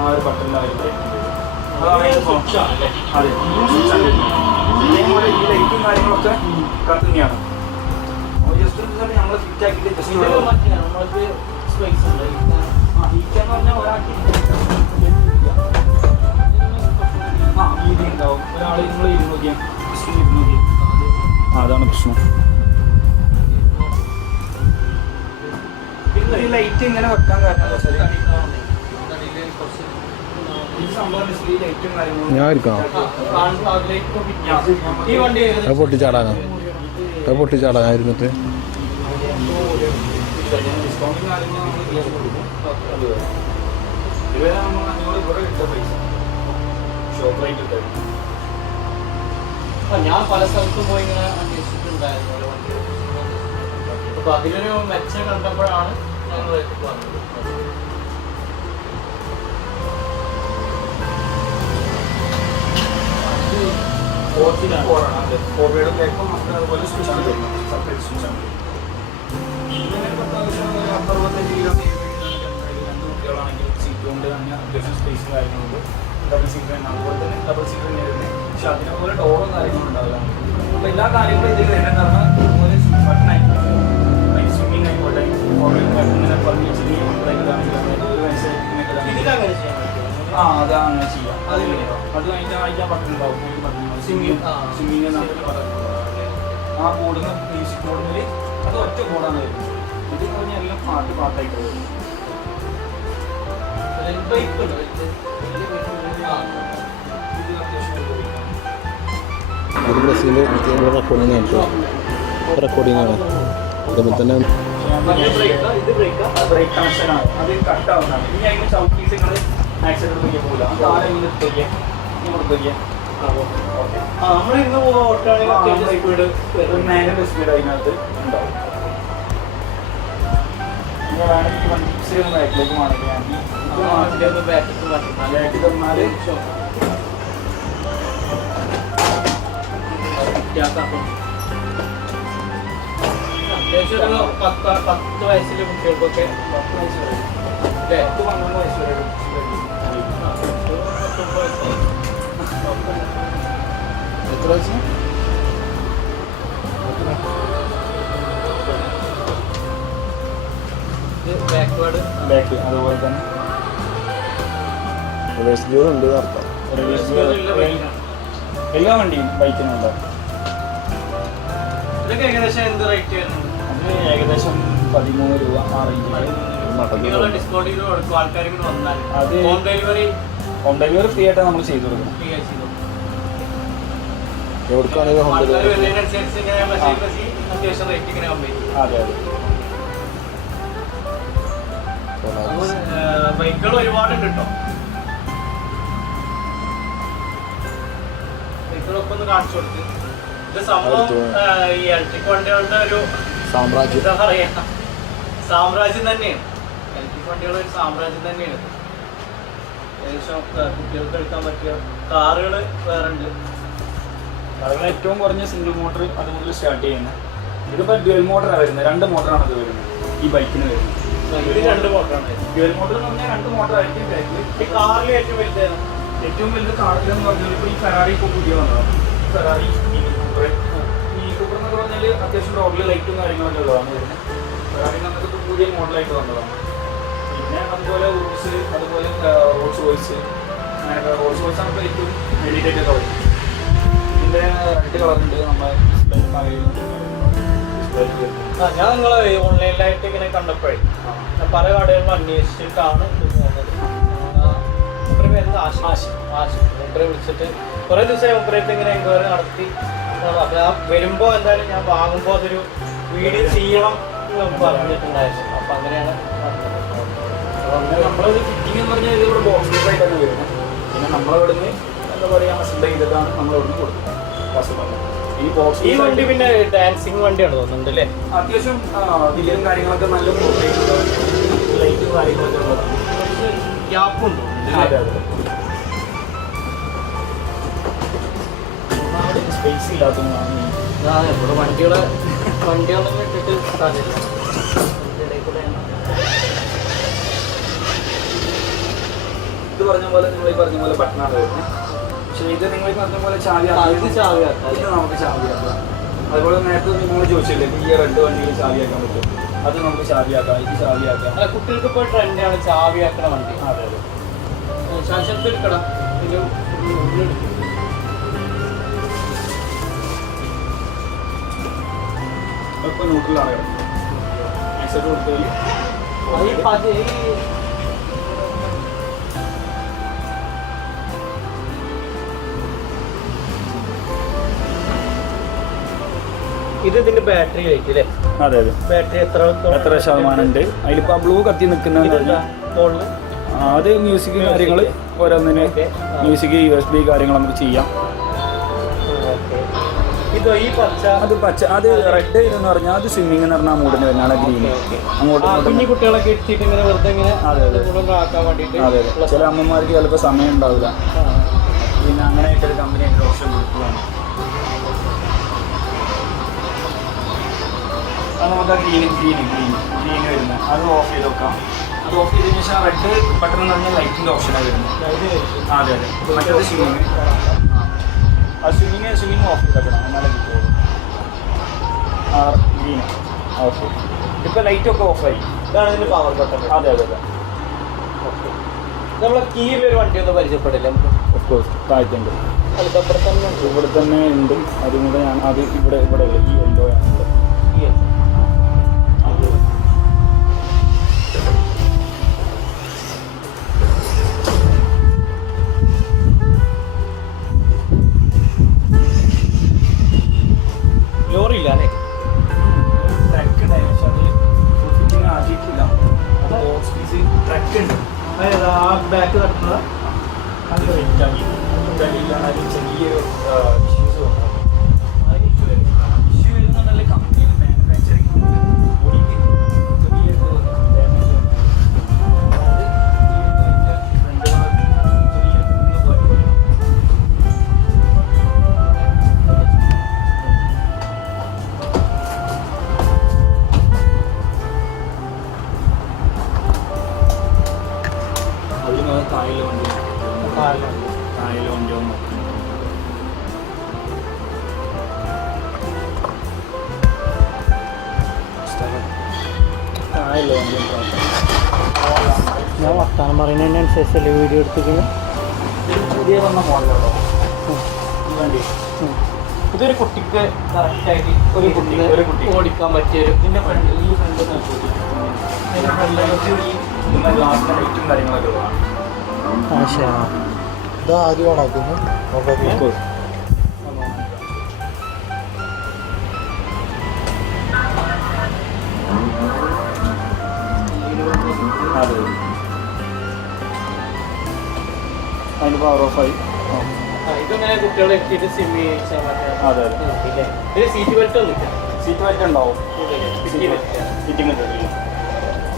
ആ ഒരു ബട്ടണിലായിട്ട് അതെ ഇതേപോലെ ഈ ലൈറ്റും കാര്യങ്ങളൊക്കെ തന്നെയാണ്. ജസ്റ്റ് നമ്മൾ ഫിറ്റ് ആക്കിയിട്ട് ജസ്റ്റ് ഹീറ്റെന്ന് പറഞ്ഞാൽ ഒരാൾക്ക് വീതി ഉണ്ടാവും. ഒരാൾ നിങ്ങൾ 200 അതാണ് പ്രശ്നം. ഈ ലൈറ്റ് ഇങ്ങനെ വെക്കാൻ കാരണം എന്താ വെച്ചാൽ ഞാൻ ഈ വണ്ടി പൊട്ടിച്ചാടാനായിരുന്നിട്ട് ഞാൻ പല സ്ഥലത്തും പോയി ഇങ്ങനെ അന്വേഷിച്ചിട്ടുണ്ടായിരുന്നു. അപ്പൊ അതിലൊരു മെച്ചം കണ്ടപ്പോഴാണ് ഞങ്ങൾ വന്നത്. ഫോർവേഡും ബാക്കും നമുക്ക് അതുപോലെ സ്വിച്ചാണ് വരുന്നത്. സെപ്പറേറ്റ് സ്വിച്ചാണ്. 65 കിലോ 2 കുട്ടികളാണെങ്കിൽ സീറ്റ് കൊണ്ട് തന്നെ അത്യാവശ്യം സ്പേസും കാര്യങ്ങളുണ്ട്. ഡബിൾ സീറ്റ് തന്നെ അതുപോലെ തന്നെ ഡബിൾ സീറ്റ് തന്നെ വരുന്നത്. പക്ഷെ അതിനതുപോലെ ഡോറും കാര്യങ്ങളും ഉണ്ടാവില്ല. അപ്പോൾ എല്ലാ കാര്യങ്ങളും ഇതിൽ വരുന്നത് പറഞ്ഞാൽ ഒരു ബട്ടണായിട്ട് സ്വിമ്മിങ് ആയിക്കോട്ടെ, ഫോർവേഡ് ബാക്ക് ഇങ്ങനെ പറഞ്ഞ് ചെറിയ മക്കളായിട്ടാണെങ്കിൽ ഒരു വയസ്സായിട്ട് അത് അങ്ങനെ ചെയ്യാം. അത് അതിൻ്റെ ബട്ടൺ ഉണ്ടാവും. സ്വിമ്മിങ് ആ ബോർഡിന് മ്യൂസിക് ബോർഡിൽ അത് ഒറ്റ ബോർഡാണ് വരുന്നത്. ഇത് പറഞ്ഞാൽ എല്ലാം പാട്ടായിട്ട് വരും. അത് ബ്രസീല് റെക്കോർഡിംഗ് ആണ്. അതുപോലെ തന്നെ ഇത് ബ്രേക്ക് കണക്ഷനാണ്. അത് കട്ടാവുന്നതാണ്. ഇനി അതിന് ചൗക്കീസ് നിങ്ങൾ ആക്സിഡന്റ് പോയി പോകില്ല. ആരെങ്കിലും എടുത്തോക്കിയാൽ നമ്മളിന്ന് ഒരു മാനുവൽ സ്പീഡ് അതിനകത്ത് ഉണ്ടാവും. വേണമെങ്കിൽ വണ്ടി ബാക്കിലേക്ക് മാറിയാൽ ബാക്കി തന്നാൽ അത്യാവശ്യം 10 വയസ്സിലെ കുട്ടികൾക്കൊക്കെ 10 വയസ്സ് വരെ 12 വയസ്സ് വരെ എത്ര വയസ്സ് ബാക്ക് അതുപോലെ തന്നെ ഉണ്ട് അർത്ഥം. എല്ലാ വണ്ടിയും ബൈക്കിനും ഉണ്ടാവും. ഇതൊക്കെ ഏകദേശം എന്ത് റേറ്റ് വരുന്നുണ്ട്? അത് ഏകദേശം 13 രൂപ ആ റേഞ്ചിൽ. ഡിസ്കൗണ്ട് ചെയ്ത് കൊടുക്കും ആൾക്കാരും കൂടെ വന്നാൽ. അത് ഹോം ഡെലിവറി ഫ്രീ ആയിട്ട് നമ്മൾ ചെയ്തു കൊടുക്കണം. എവിടേക്കാണെങ്കിൽ ഹോം ഡെലിവറി. അത്യാവശ്യം റേറ്റ് ഇങ്ങനെ അതെ അതെ ബൈക്കുകൾ ഒരുപാടുണ്ട് കേട്ടോ. ബൈക്കുകളൊക്കെ ഒന്ന് കാണിച്ചു കൊടുത്ത്. ഇത് സംഭവം ഈ ഇലക്ട്രിക് വണ്ടികളുടെ ഒരു സാമ്രാജ്യം. എന്താ പറയാ, സാമ്രാജ്യം തന്നെയാണ്. ഇലക്ട്രിക് വണ്ടികളുടെ ഒരു സാമ്രാജ്യം തന്നെയാണ്. ഏകദേശം കുട്ടികൾക്ക് എടുക്കാൻ പറ്റിയ കാറുകൾ വേറെ ഉണ്ട്. അതുപോലെ ഏറ്റവും കുറഞ്ഞ സിംഗിൾ മോട്ടർ അത് മുതൽ സ്റ്റാർട്ട് ചെയ്യുന്നത്. ഇതിപ്പോൾ ഡ്യുവൽ മോട്ടറാണ് വരുന്നത്, 2 മോട്ടറാണ് ഇത് വരുന്നത് ഈ ബൈക്കിന് വരുന്നത്. ഇത് 2 മോട്ടറാണ്. ഡ്യുവൽ മോട്ടർ എന്ന് പറഞ്ഞാൽ 2 മോട്ടറായിരിക്കും ബാക്കിൽ. ഈ കാറിൽ ഏറ്റവും വലുതാണ്. ഏറ്റവും വലുത് കാറിലെന്ന് പറഞ്ഞാൽ ഇപ്പോൾ ഈ ഫെറാറി ഇപ്പോൾ പുതിയ വന്നതാണ്. Ferrari mini Cooper. Mini Cooper എന്നൊക്കെ പറഞ്ഞാൽ അത്യാവശ്യം റോഡിൽ ലൈറ്റും കാര്യങ്ങളൊക്കെ ഉള്ളതാണ് വരുന്നത്. ഫെറാറി നമുക്ക് ഇപ്പോൾ പുതിയ മോഡലായിട്ട് വന്നതാണ്. പിന്നെ അതുപോലെ ഉറൂസ്, അതുപോലെ റോൾസ് റോയ്സ്, അങ്ങനെയൊക്കെ റോൾസ് റോയ്സാണ് ഇപ്പോൾ ഏറ്റവും എഡിറ്റൊക്കെ വരുന്നത്. ഇതിൻ്റെ റെഡ് കളറുണ്ട്, നമ്മുടെ ഞാൻ നിങ്ങളെ ഓൺലൈനിലായിട്ട് ഇങ്ങനെ കണ്ടപ്പോഴേ ഞാൻ പല കടകളിലും അന്വേഷിച്ചിട്ടാണ് ഇത് പോകുന്നത്. മുപ്പര് പേരുന്നത് ആശിഫ് മുപ്പരെ വിളിച്ചിട്ട് കുറേ ദിവസമായി മുപ്പരത്ത് ഇങ്ങനെ എൻക്വയറി നടത്തി. അപ്പം ഞാൻ വരുമ്പോൾ എന്തായാലും ഞാൻ വാങ്ങുമ്പോൾ അതൊരു വീഡിയോ ചെയ്യണം എന്ന് പറഞ്ഞിട്ടുണ്ടായിരുന്നു. അപ്പം അങ്ങനെയാണ് നമ്മളത് ഫിറ്റിംഗ് എന്ന് പറഞ്ഞാൽ ഇതിവിടെ ബോക്സ് ആയിട്ടാണ് വരുന്നത്. പിന്നെ നമ്മളിവിടുന്ന് എന്താ പറയുക അസംബിൾ ചെയ്തിട്ടാണ് നമ്മളിവിടുന്ന് കൊടുക്കുന്നത് കസ്റ്റമറിന്. ഈ വണ്ടി പിന്നെ ഡാൻസിങ് വണ്ടിയാണ് തോന്നുന്നുണ്ട് അല്ലേ? അത്യാവശ്യം വീലും കാര്യങ്ങളൊക്കെ നല്ല ലൈറ്റും കാര്യങ്ങളൊക്കെ ഉള്ളതാണ്. ഗ്യാപ്പുണ്ടോ? അതെ അതെ. സ്പേസ് ഇല്ലാത്തതാണ് ഇവിടെ വണ്ടികളൊന്നും ഇട്ടിട്ട് സാധ്യത. ഇത് പറഞ്ഞ പോലെ നിങ്ങൾ ഈ പറഞ്ഞ പോലെ ബട്ടണാണ് വരുന്നത്. പക്ഷേ ഇത് നിങ്ങൾ ഈ പറഞ്ഞ പോലെ ചാവിയാക്കാം. ഇത് നമുക്ക് ചാവിയാക്കാം. അതുപോലെ നേരത്തെ നിങ്ങൾ ചോദിച്ചില്ലേ ഈ റെഡ് വണ്ടിയിൽ ചാവിയാക്കാൻ പറ്റും. അത് നമുക്ക് ചാവിയാക്കാം. ഇത് ചാവിയാക്കാം. അല്ല, കുട്ടികൾക്ക് ഇപ്പോൾ ട്രെൻഡാണ് ചാവിയാക്കണ വണ്ടി. അതെ അതെ. ശാശനത്തിൽ എടുക്കണം. ഇപ്പോൾ ന്യൂട്രലാണ് കിടക്കുന്നത്. ആക്സിഡൻറ്റ് കൊടുത്താൽ ഇത് ഇതിന്റെ ബാറ്ററി ലൈറ്റ് അല്ലേ? അതെ അതെ. ബാറ്ററി എത്ര ശതമാനം ഉണ്ട്? അതിലിപ്പോൾ ബ്ലൂ കത്തി നിൽക്കുന്നതെന്ന് പറഞ്ഞാൽ അത് മ്യൂസിക് കാര്യങ്ങൾ ഓരോന്നിന് മ്യൂസിക് USB കാര്യങ്ങൾ നമുക്ക് ചെയ്യാം. ഇതോ ഈ പച്ച അത് പച്ച അത് റെഡ് എന്ന് പറഞ്ഞാൽ അത് സ്വിമ്മിങ് എന്ന് പറഞ്ഞാൽ മൂടിന് വരുന്നതാണ് ഗ്രീൻ. അങ്ങോട്ട് കുഞ്ഞു കുട്ടികളൊക്കെ എടുത്തിട്ട് ഇങ്ങനെ വെറുതെ ഇങ്ങനെ ആക്കാൻ വേണ്ടിയിട്ട്. അതെ അതെ. ചില അമ്മമാർക്ക് ചിലപ്പോൾ സമയം ഉണ്ടാവില്ല. പിന്നെ അങ്ങനെയായിട്ടൊരു കമ്പനിയായിട്ട് ഓപ്ഷൻ കൊടുക്കുകയാണ്. അത് നമുക്ക് ഗ്രീൻ വരുന്നത് അത് ഓഫ് ചെയ്ത് വെക്കാം. അത് ഓഫ് ചെയ്തതിന് ശേഷം റെഡ് ബട്ടൺ എന്ന് പറഞ്ഞാൽ ലൈറ്റിൻ്റെ ഓപ്ഷനാണ് വരുന്നത്. അതെ അതെ. മറ്റേത് സ്വിമ്മിങ്. ആ സ്വിമ്മിങ് ഓഫ് ചെയ്ത് വെക്കണം, എന്നാലേ കിട്ടുള്ളൂ. Green of. ഇപ്പോൾ ലൈറ്റൊക്കെ ഓഫായി. ഇതാണ് ഇതിന്റെ പവർ ബട്ടൺ. അതെ അതെ അതെ. നമ്മളെ കീഴിലൊരു വണ്ടി ഒന്ന് പരിചയപ്പെടില്ല നമുക്ക്. Of course താഴ്ത്തുണ്ട്. അതിപ്പുറം തന്നെ ഇവിടെ തന്നെ ഉണ്ട്. അതും കൂടെ ഞാൻ അത് ഇവിടെ ഈ എല്ലോ ആണ്. ലോറി ഇല്ല അല്ലേ? ട്രക്ക് ഉണ്ടായിരുന്നു, പക്ഷെ അത് ഫിറ്റിംഗ് ആക്കിയിട്ടില്ല. അത് ബോക്സ് പീസ് ട്രക്ക് ഉണ്ട്. അതായത് ആ ബാക്ക് തട്ടുന്നത് അത് റേറ്റ് ആക്കി അതിൽ ചെറിയൊരു ഇഷ്യൂസ് വന്നു. ഇഷ്യൂ വരുന്നുണ്ടല്ലേ കമ്പനിയിൽ മാനുഫാക്ചറിങ് ബോഡിക്ക് ചെറിയൊരു ഡാമേജ് വന്നു. അതായത് ചെറിയ കുന്ന് പോലെ അതിന് താഴെ വണ്ടി വന്നു. ഞാൻ വർത്താനം പറയുന്നതിനനുസരിച്ചല്ലേ വീഡിയോ എടുത്തിരിക്കുന്നത്. പുതിയ വന്ന മോഡലാണോ ഈ വണ്ടി? ഇതൊരു കുട്ടിക്ക് കറക്റ്റായിട്ട് ഒരു കുട്ടി ഓടിക്കാൻ പറ്റിയൊരു. ഇതിൻ്റെ ഫ്രണ്ട് ഈ ഫ്രണ്ട് അതിൻ്റെ ഫ്രണ്ടിലേക്ക് ഈ ഗ്ലാസിൻ്റെ ലൈറ്റും കാര്യങ്ങളൊക്കെ ഉള്ളതാണ്. ഇത് ആദ്യം ഓണാക്കുന്നു. അതെ അതിന് പവർ ഓഫ് ആയി. ഇതെങ്ങനെ കുട്ടികളെ എത്തിയിട്ട് സിം ചെയ്യാൻ അതെ അതെ. പറ്റില്ല. ഇത് സീറ്റ് ബെൽറ്റ് ഒന്നുമില്ല. സീറ്റ് ബെൽറ്റ് ഉണ്ടാവും. ഫിറ്റിംഗ് പറ്റില്ല.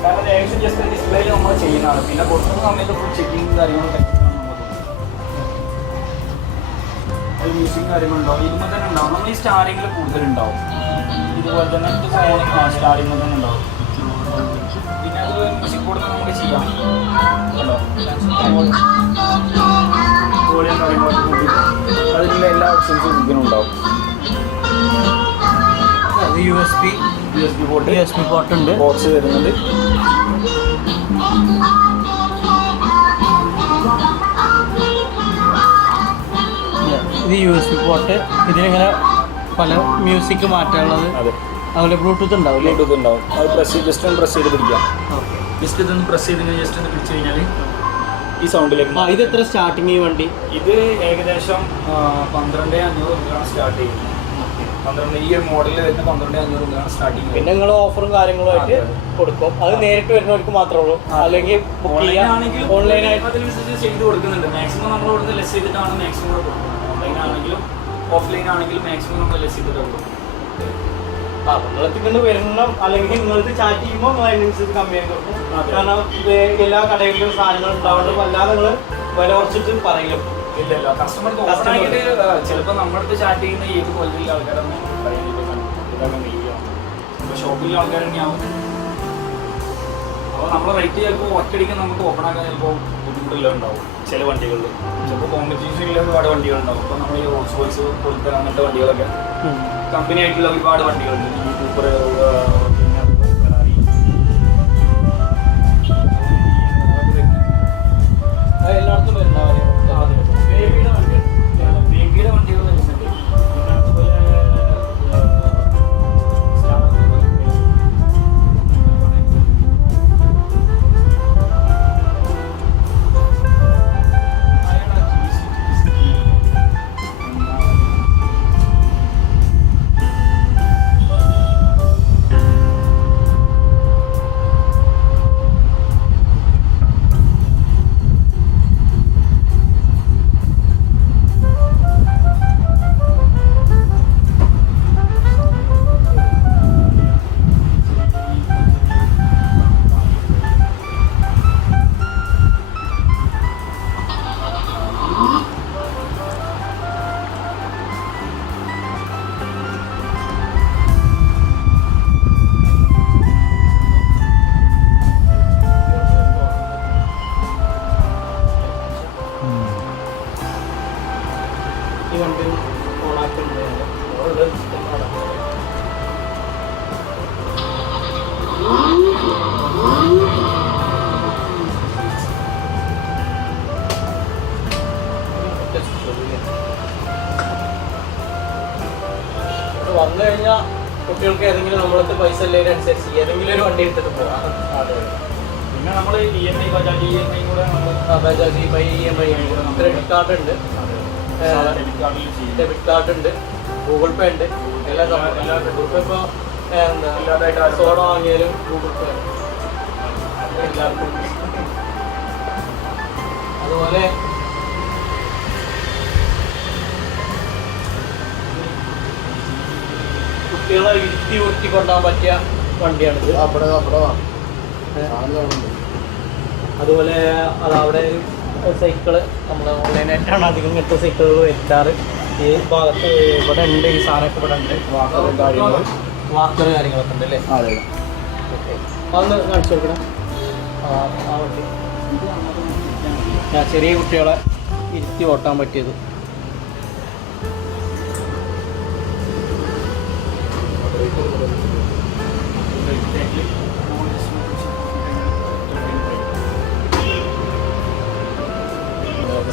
കാരണം ഏകദേശം ജസ്റ്റ് ഡിസ്പ്ലേയിൽ നമ്മൾ ചെയ്യുന്നതാണ്. പിന്നെ കൊടുക്കുന്ന സമയത്ത് ഫുൾ ചെക്കിങ് കാര്യങ്ങളൊക്കെ മ്യൂസിക് കാര്യങ്ങളുണ്ടാവും. ഇതുമ്പോൾ തന്നെ ഉണ്ടാവും. നമ്മൾ ഈ സ്റ്റാറിങ്ങിൽ കൂടുതലുണ്ടാവും. ഇതുപോലെ തന്നെ ഫോൺ സ്റ്റാറിങ്ങിൽ തന്നെ ഉണ്ടാവും. പിന്നെ അത് മ്യൂസിക് ബോർഡിൽ നമുക്ക് ചെയ്യാം. വോളിയം കാര്യങ്ങളൊക്കെ കൂട്ടി അതിലുള്ള എല്ലാ ഓപ്ഷൻസും ഇതിനുണ്ടാവും. USB പോർട്ട് ഉണ്ട്. ബോക്സ് വരുന്നുണ്ട്. ഇത് USB പോർട്ട്. ഇതിലിങ്ങനെ പല മ്യൂസിക് മാറ്റാനുള്ളത്. അതെ. അതുപോലെ ബ്ലൂടൂത്ത് ഉണ്ടാവും. ബ്ലൂടൂത്ത് ഉണ്ടാവും. അത് ജസ്റ്റ് ഒന്ന് പ്രസ് ചെയ്ത് പിടിക്കാം. ഓക്കെ. ജസ്റ്റ് ഇതൊന്ന് പ്രസ് ചെയ്ത് ജസ്റ്റ് ഒന്ന് പിടിച്ചു കഴിഞ്ഞാൽ ഈ സൗണ്ടിലേക്ക്. ഇത് എത്ര സ്റ്റാർട്ടിങ് ഈ വണ്ടി? ഇത് ഏകദേശം 12,500 രൂപയാണ് സ്റ്റാർട്ട് ചെയ്യുന്നത്. 12 ഈ ഒരു മോഡലിൽ വരുന്ന 12,500 രൂപയാണ് സ്റ്റാർട്ടിങ്. പിന്നെ നിങ്ങൾ ഓഫറും കാര്യങ്ങളും ആയിട്ട് കൊടുക്കും. അത് നേരിട്ട് വരുന്നവർക്ക് മാത്രമേ ഉള്ളൂ, അല്ലെങ്കിൽ ഓൺലൈനാണെങ്കിൽ ഓൺലൈനായിട്ട് അതിനനുസരിച്ച് ചെയ്ത് കൊടുക്കുന്നുണ്ട്. മാക്സിമം നമ്മൾ ഇവിടുന്ന് ലെസ് ചെയ്തിട്ടാണ് മാക്സിമം കൊടുക്കുന്നത്. ഓൺലൈൻ ആണെങ്കിലും ഓഫ്ലൈൻ ആണെങ്കിലും മാക്സിമം നമ്മൾ ലെസ് ചെയ്തിട്ടാണ് കൊടുക്കുന്നത്. നിങ്ങൾക്ക് ഇങ്ങനെ വരണം, അല്ലെങ്കിൽ നിങ്ങൾക്ക് ചാറ്റ് ചെയ്യുമ്പോൾ നിങ്ങൾ അതിനനുസരിച്ച് കമ്മി ആയി കൊടുക്കും. കാരണം എല്ലാ കടയിലും സാധനങ്ങൾ ഉണ്ടാവുന്നത് വല്ലാതെ നിങ്ങൾ വില കുറച്ചിട്ട് പറയില്ല. ഇല്ലല്ലോ, കസ്റ്റമർക്ക് ചിലപ്പോൾ നമ്മുടെ അടുത്ത് ചാറ്റ് ചെയ്യുന്ന ഏത് കൊല്ലിലുള്ള ആൾക്കാരൊന്നും ഇപ്പോൾ ഷോപ്പിലെ ആൾക്കാർ തന്നെയാവും. അപ്പോൾ നമ്മളെ റേറ്റ് ചിലപ്പോൾ ഒറ്റയടിക്ക് നമുക്ക് ഓപ്പൺ ആക്കാൻ ചിലപ്പോൾ ബുദ്ധിമുട്ടെല്ലാം ഉണ്ടാവും. ചില വണ്ടികളിൽ ചിലപ്പോൾ കോമ്പറ്റീഷൻ ഇല്ലാത്ത ഒരുപാട് വണ്ടികളുണ്ടാവും. ഇപ്പോൾ നമ്മൾ ഈ റോൾസ് റോയ്സ് കൊടുത്ത അങ്ങനത്തെ വണ്ടികളൊക്കെ കമ്പനി ആയിട്ടുള്ള ഒരുപാട് വണ്ടികളുണ്ട്. ഈ കൂപ്പർ എല്ലായിടത്തും വരുന്ന ബേബിയുടെ വണ്ടികൾ വരുന്നുണ്ട്. പിന്നെ അതുപോലെ ഈ വണ്ടി ഓണാക്കുന്നത് വന്നു കഴിഞ്ഞാൽ കുട്ടികൾക്ക് ഏതെങ്കിലും നമ്മളത്തെ പൈസ ഉള്ളതിനനുസരിച്ച് ഏതെങ്കിലും ഒരു വണ്ടി എടുത്തിട്ട് പോകാം. അതെ. പിന്നെ നമ്മൾ EMI ബജാജ് EMI കൂടെ നമ്മൾ ബജാജ് EMI ക്രെഡിറ്റ് കാർഡ് ഉണ്ട്, ഡെബിറ്റ് കാർഡ് ഉണ്ട്, ഗൂഗിൾ പേ ഉണ്ട്. എല്ലാ ഗൂഗിൾ പേ ഇപ്പോൾ എന്താ സോഡ വാങ്ങിയാലും ഗൂഗിൾ പേ എല്ലാവർക്കും. അതുപോലെ കുട്ടികളെ ഇരുത്തി ഉരുത്തി കൊണ്ടുപോകാൻ പറ്റിയ വണ്ടിയാണിത്. അതുപോലെ അതവിടെ സൈക്കിള് നമ്മൾ ഓൺലൈനായിട്ടാണ് അധികം ഇങ്ങനത്തെ സൈക്കിളുകൾ വെക്കാറ്. ഈ ഭാഗത്ത് ഇവിടെ ഉണ്ട്, ഈ സാധനമൊക്കെ ഇവിടെ ഉണ്ട്. വാക്കർ കാര്യങ്ങളൊക്കെ ഉണ്ട് അല്ലേ? അതെ. ഓക്കെ, അതൊന്ന് കാണിച്ചു കൊടുക്കണം. ആ വണ്ടി ചെറിയ കുട്ടികളെ ഇരുത്തി ഓട്ടാൻ പറ്റിയത്.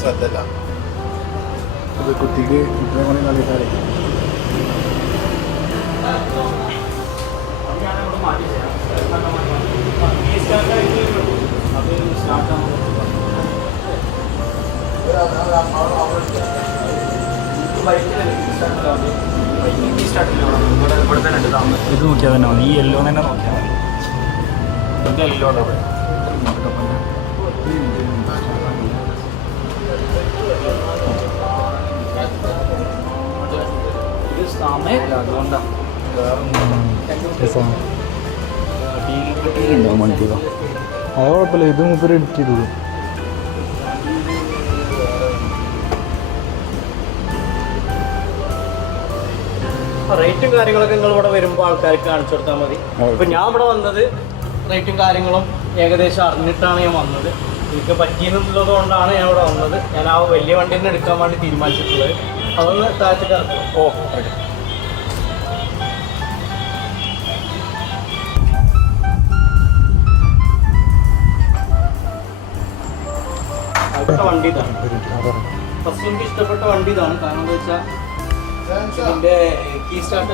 ശ്രദ്ധല്ല അത് കുട്ടിക്ക് ഇത്രയും കളിക്കാരെ ഇത് നോക്കിയാൽ തന്നെ മതി. ഈ യെല്ലോ തന്നെ നോക്കിയാൽ മതി. ഇത് യെല്ലോ ഇത് സമയമല്ല അതുകൊണ്ടാണ്. ഉണ്ടാവും വണ്ടി അത് കുഴപ്പമില്ല. ഇത് മൂപ്പര് എഡിറ്റ് ചെയ്തോളൂ. റേറ്റും കാര്യങ്ങളൊക്കെ നിങ്ങൾ ഇവിടെ വരുമ്പോൾ ആൾക്കാർക്ക് കാണിച്ചു കൊടുത്താൽ മതി. ഇപ്പം ഞാൻ ഇവിടെ വന്നത് റേറ്റും കാര്യങ്ങളും ഏകദേശം അറിഞ്ഞിട്ടാണ് ഞാൻ വന്നത്. എനിക്ക് പറ്റിയെന്നുള്ളത് കൊണ്ടാണ് ഞാൻ ഇവിടെ വന്നത്. ഞാൻ ആ വലിയ വണ്ടി തന്നെ എടുക്കാൻ വേണ്ടി തീരുമാനിച്ചിട്ടുള്ളത്. അതൊന്ന് താഴത്തേക്ക് ഇറക്കും. ഓ ഓക്കെ. വണ്ടി ഇതാണ്. ഫസ്റ്റ് എനിക്ക് ഇഷ്ടപ്പെട്ട വണ്ടി ഇതാണ്. കാരണം എന്താ വെച്ചാൽ ഇതിൻ്റെ കീ സ്റ്റാർട്ട്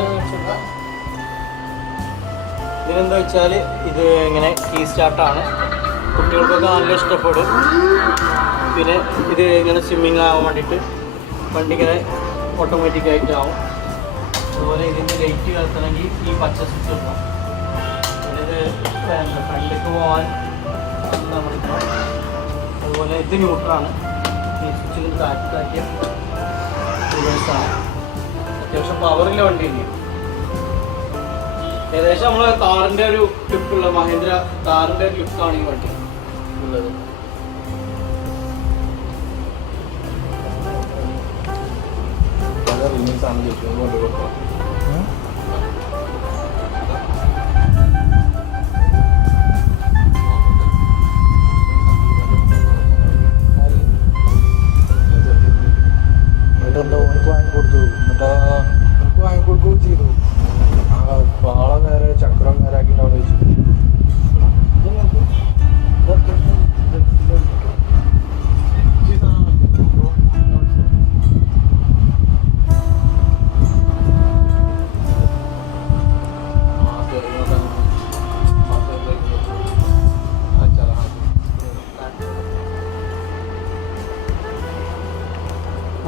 ഇതിനെന്താ വെച്ചാൽ ഇത് ഇങ്ങനെ കീ സ്റ്റാർട്ടാണ്. കുട്ടികൾക്കൊക്കെ നല്ല ഇഷ്ടപ്പെടും. പിന്നെ ഇത് ഇങ്ങനെ സ്വിമ്മിങ് ആവാൻ വേണ്ടിയിട്ട് വണ്ടി ഇങ്ങനെ ഓട്ടോമാറ്റിക്കായിട്ടാവും. അതുപോലെ ഇതിൻ്റെ ലൈറ്റ് കത്തണമെങ്കിൽ ഈ പച്ച സ്വിച്ച് ഇടണം. പിന്നെ ഇത് ഫ്രണ്ടിലേക്ക് പോകാൻ നമ്മളിപ്പോൾ അതുപോലെ ഇത് ന്യൂട്രാണ്. ഈ സ്വിച്ച് ഇങ്ങനെ താഴ്ത്തിയ റിവേഴ്സാണ്. അത്യാവശ്യം പവറില്ല വണ്ടി തന്നെയാണ്. ഏകദേശം നമ്മളെ കാറിൻ്റെ ഒരു ലുക്കുള്ള മഹേന്ദ്ര കാറിൻ്റെ ഒരു ലുക്കാണ് ഈ വണ്ടി ഉള്ളത്. വാങ്ങിക്കൊടുത്തു. എന്നിട്ട് എനിക്ക് വാങ്ങിക്കൊടുക്കുകയും ചെയ്തു. ആ പാളം നേരെ ചക്രം നേരെ ആക്കിയിട്ട് അവിടെ വെച്ചു.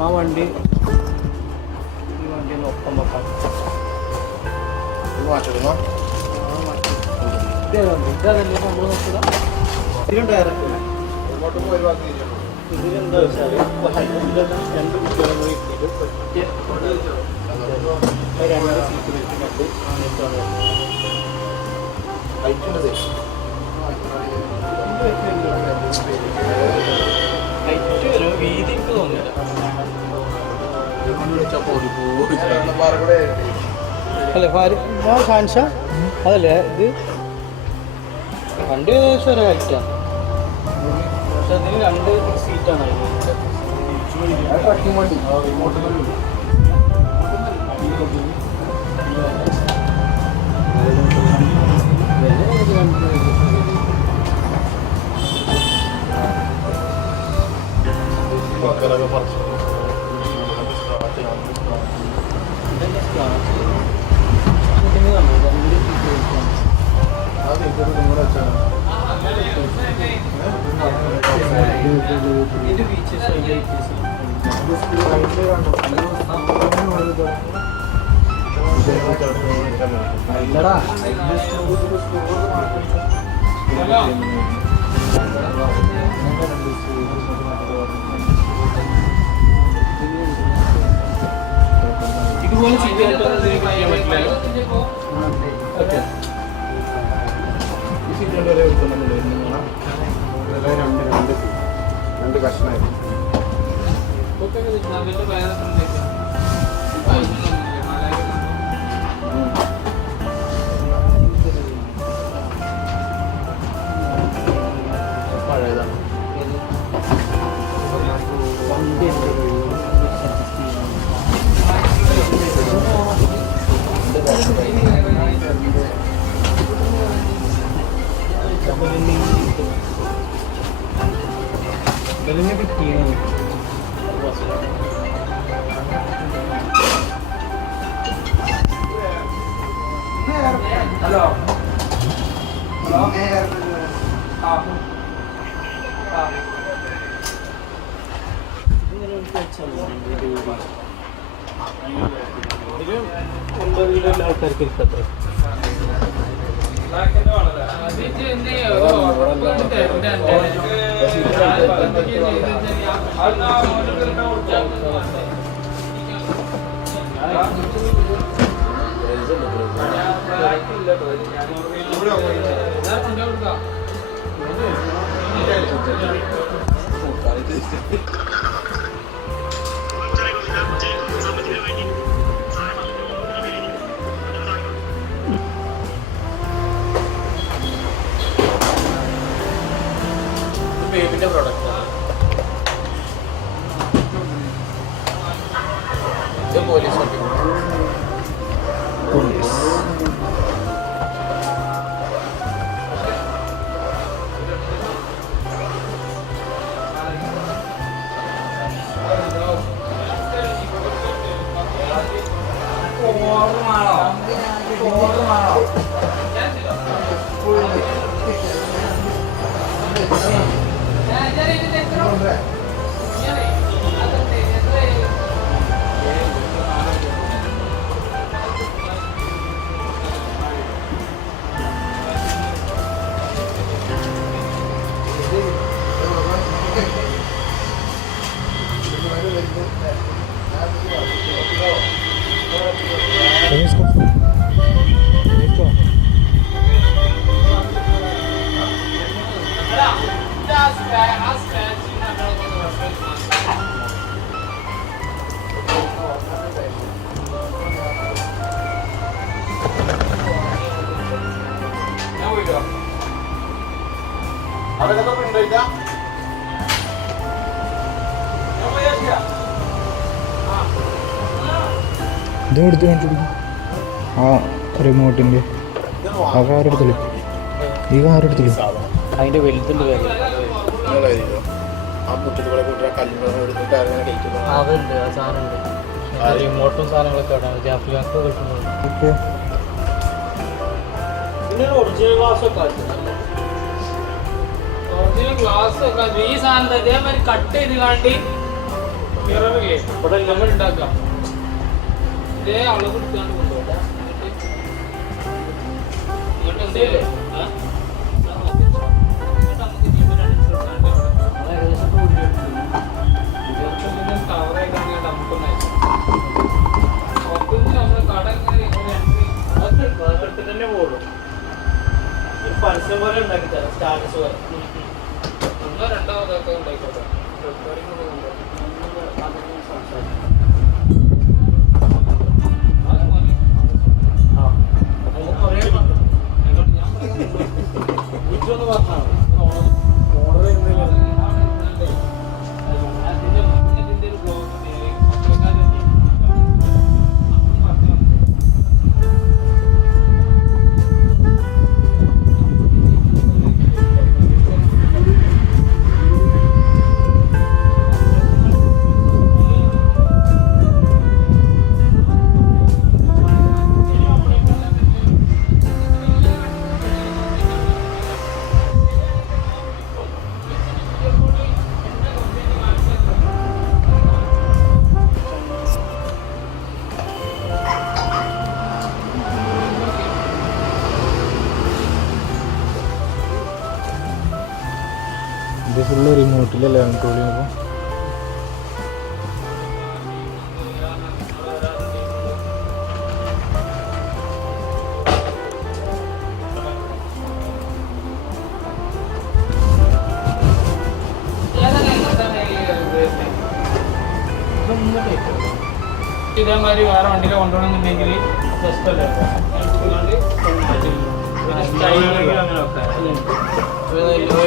ആ വണ്ടി ഈ വണ്ടി ഒന്ന് ഒപ്പം വെക്കാം. മാറ്റിടുന്നോ? ഇതല്ലേ നമ്മൾ നോക്കുക. ഇതിലും ഡയറക്റ്റ് ഇങ്ങോട്ട് പോയി ബാക്കി ഇതിലെന്താ വെച്ചാൽ രണ്ട് കുട്ടികളെ കൂടി ഇട്ടിട്ട് രണ്ട് സീറ്റ് വെച്ചിട്ടുണ്ട്. ഹൈറ്റ് വരും, വീതി എനിക്ക് തോന്നില്ല. അല്ലേ ഖാൻഷ അതല്ലേ ഇത് വണ്ടി ഏകദേശം ഒരു ഹൈറ്റാണ്. പക്ഷെ അതിന് രണ്ട് സീറ്റാണ് ഇതുപോലെ ചെയ്യാൻ പറ്റില്ല. ഓക്കെ രണ്ട് കഷ്ണമായിരുന്നു. പഴയതാണ്. ഇതിനെ കിട്ടിയാണ്. ഹലോ ഹലോ ആ ഇതിൽ 9 കിലോ ആൾക്കാർക്ക് ഇഷ്ടപ്പെട്ടു. ബേബിന്റെ പ്രോഡക്റ്റ് ഇത് പോലീസ് വണ്ടി. ഇത് എടുത്ത് കാണിച്ചു ആ റിമോട്ടിൻ്റെ ആ കാർ എടുത്തില്ലേ ഈ കാർ എടുത്തില്ലേ അതിന്റെ വലുതുണ്ട് വേറെ അതുണ്ട് ആ സാധനമുണ്ട് റിമോട്ടും സാധനങ്ങളൊക്കെ അവിടെ ജാഫ്രിയൊക്കെ കിട്ടുന്നുണ്ട്. ഓക്കെ പിന്നെ ഒറിജിനൽ ഗ്ലാസ് ഒക്കെ ഒറിജിനൽ ഗ്ലാസ് ഒക്കെ ഈ സാധനം ഇതേമാതിരി കട്ട് ചെയ്ത് കാണ്ടി മിററില്ലേ ഇവിടെ നമ്മൾ ഉണ്ടാക്കാം. ഇതേ അളവ് എടുത്താണ്ട് കൊണ്ടുപോകാം. എന്നിട്ട് എന്ത് ചെയ്യല്ലേ പരസ്യം പോലെ ഉണ്ടാക്കി തരാം, സ്റ്റാറ്റസ് പോലെ. ഒന്നോ രണ്ടോ ഇതൊക്കെ ഉണ്ടായിക്കോട്ടെ. ഇത് ഫുള്ള് റിമോട്ടിലല്ലേ കൺട്രോൾ ചെയ്യുമ്പോൾ ഇതേമാതിരി വേറെ വണ്ടിയിൽ കൊണ്ടുപോകണമെന്നുണ്ടെങ്കിൽ ജസ്റ്റ് അല്ലേ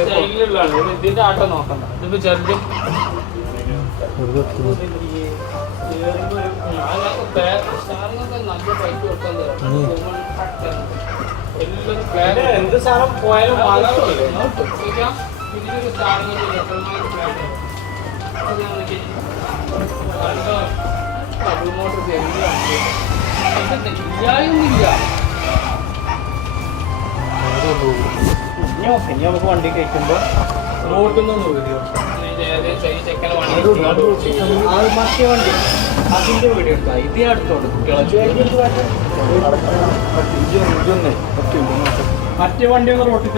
സ്റ്റൈലിലുള്ളതാണ്. ഇതിന്റെ ആട്ടം നോക്കണ്ട. ഇതിപ്പോ ചെറുതും നല്ല പൈസ കൊടുക്കാൻ എന്ത് സാധനം പോയാലും ഇതിലൊരു സാധനം മോട്ടർ ഇല്ലായൊന്നുമില്ല. ഇനി നമുക്ക് വണ്ടി കഴിക്കുമ്പോ റോട്ടിൽ നിന്ന് വീഡിയോ ചെക്കനെ മറ്റേ വണ്ടി അതിന്റെ വീഡിയോ എടുക്കാം. ഇത് ഞാൻ എടുത്തോണ്ട് കുട്ടികളെ മറ്റേ വണ്ടിയൊക്കെ റോട്ടിൽ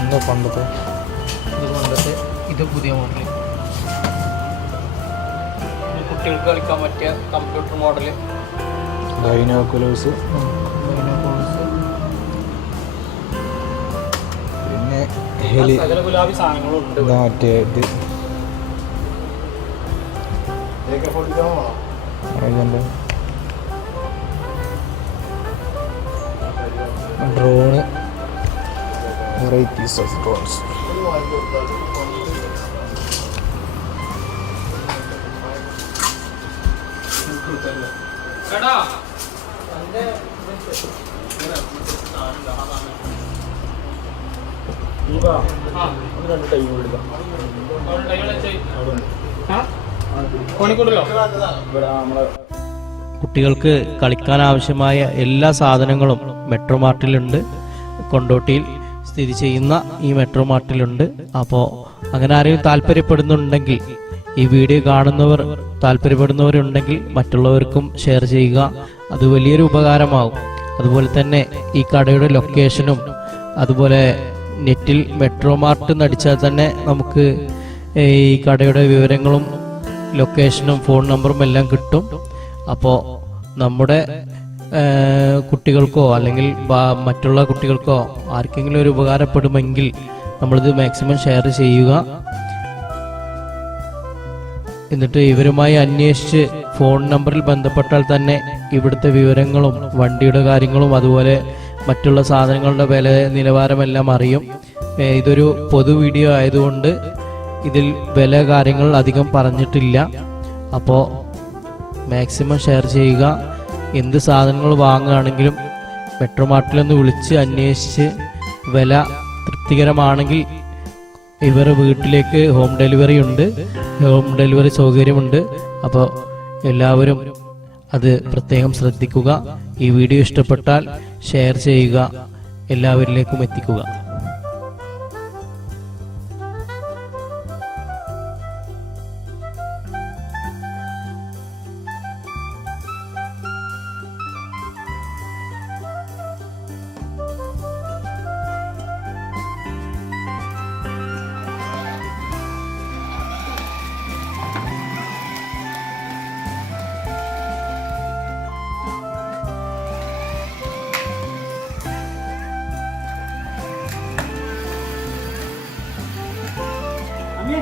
എന്താ പണ്ടത്തെ ഇത് കൊണ്ടത്തെ ഇത് പുതിയ മോഡൽ, കുട്ടികൾക്ക് കളിക്കാൻ പറ്റിയ കമ്പ്യൂട്ടർ മോഡൽ. ബൈനോക്കുലേഴ്സ്, പിന്നെ ഹെലി, സകല ഗുലാബി സാധനങ്ങളും ഉണ്ട്. ഇതാ മറ്റേ ഇത് അതിൻ്റെ ഡ്രോണ്, വെറൈറ്റീസ് ഓഫ് ഡ്രോൺസ്. രണ്ട് ടൈം കൊടുക്കാം. കോണിക്കൂടല്ലോ ഇവിടെ നമ്മളെ കുട്ടികൾക്ക് കളിക്കാൻ ആവശ്യമായ എല്ലാ സാധനങ്ങളും മെട്രോ മാർട്ടിലുണ്ട്. കൊണ്ടോട്ടിയിൽ സ്ഥിതി ചെയ്യുന്ന ഈ മെട്രോ മാർട്ടിലുണ്ട്. അപ്പോൾ അങ്ങനെ ആരെയും താല്പര്യപ്പെടുന്നുണ്ടെങ്കിൽ, ഈ വീഡിയോ കാണുന്നവർ താല്പര്യപ്പെടുന്നവരുണ്ടെങ്കിൽ മറ്റുള്ളവർക്കും ഷെയർ ചെയ്യുക. അത് വലിയൊരു ഉപകാരമാകും. അതുപോലെ തന്നെ ഈ കടയുടെ ലൊക്കേഷനും അതുപോലെ നെറ്റിൽ മെട്രോ മാർട്ട് നടിച്ചാൽ തന്നെ നമുക്ക് ഈ കടയുടെ വിവരങ്ങളും ലൊക്കേഷനും ഫോൺ നമ്പറും എല്ലാം കിട്ടും. അപ്പോൾ നമ്മുടെ കുട്ടികൾക്കോ അല്ലെങ്കിൽ മറ്റുള്ള കുട്ടികൾക്കോ ആർക്കെങ്കിലും ഒരു ഉപകാരപ്പെടുമെങ്കിൽ നമ്മളിത് മാക്സിമം ഷെയർ ചെയ്യുക. എന്നിട്ട് ഇവരുമായി അന്വേഷിച്ച് ഫോൺ നമ്പറിൽ ബന്ധപ്പെട്ടാൽ തന്നെ ഇവിടുത്തെ വിവരങ്ങളും വണ്ടിയുടെ കാര്യങ്ങളും അതുപോലെ മറ്റുള്ള സാധനങ്ങളുടെ വില നിലവാരമെല്ലാം അറിയും. ഇതൊരു പൊതു വീഡിയോ ആയതുകൊണ്ട് ഇതിൽ വില കാര്യങ്ങൾ അധികം പറഞ്ഞിട്ടില്ല. അപ്പോൾ മാക്സിമം ഷെയർ ചെയ്യുക. എന്ത് സാധനങ്ങൾ വാങ്ങുകയാണെങ്കിലും മെട്രോ മാർട്ടിലൊന്ന് വിളിച്ച് അന്വേഷിച്ച് വില തൃപ്തികരമാണെങ്കിൽ ഇവരുടെ വീട്ടിലേക്ക് ഹോം ഡെലിവറി ഉണ്ട്, ഹോം ഡെലിവറി സൗകര്യമുണ്ട്. അപ്പോൾ എല്ലാവരും അത് പ്രത്യേകം ശ്രദ്ധിക്കുക. ഈ വീഡിയോ ഇഷ്ടപ്പെട്ടാൽ ഷെയർ ചെയ്യുക, എല്ലാവരിലേക്കും എത്തിക്കുക. അമ്മേ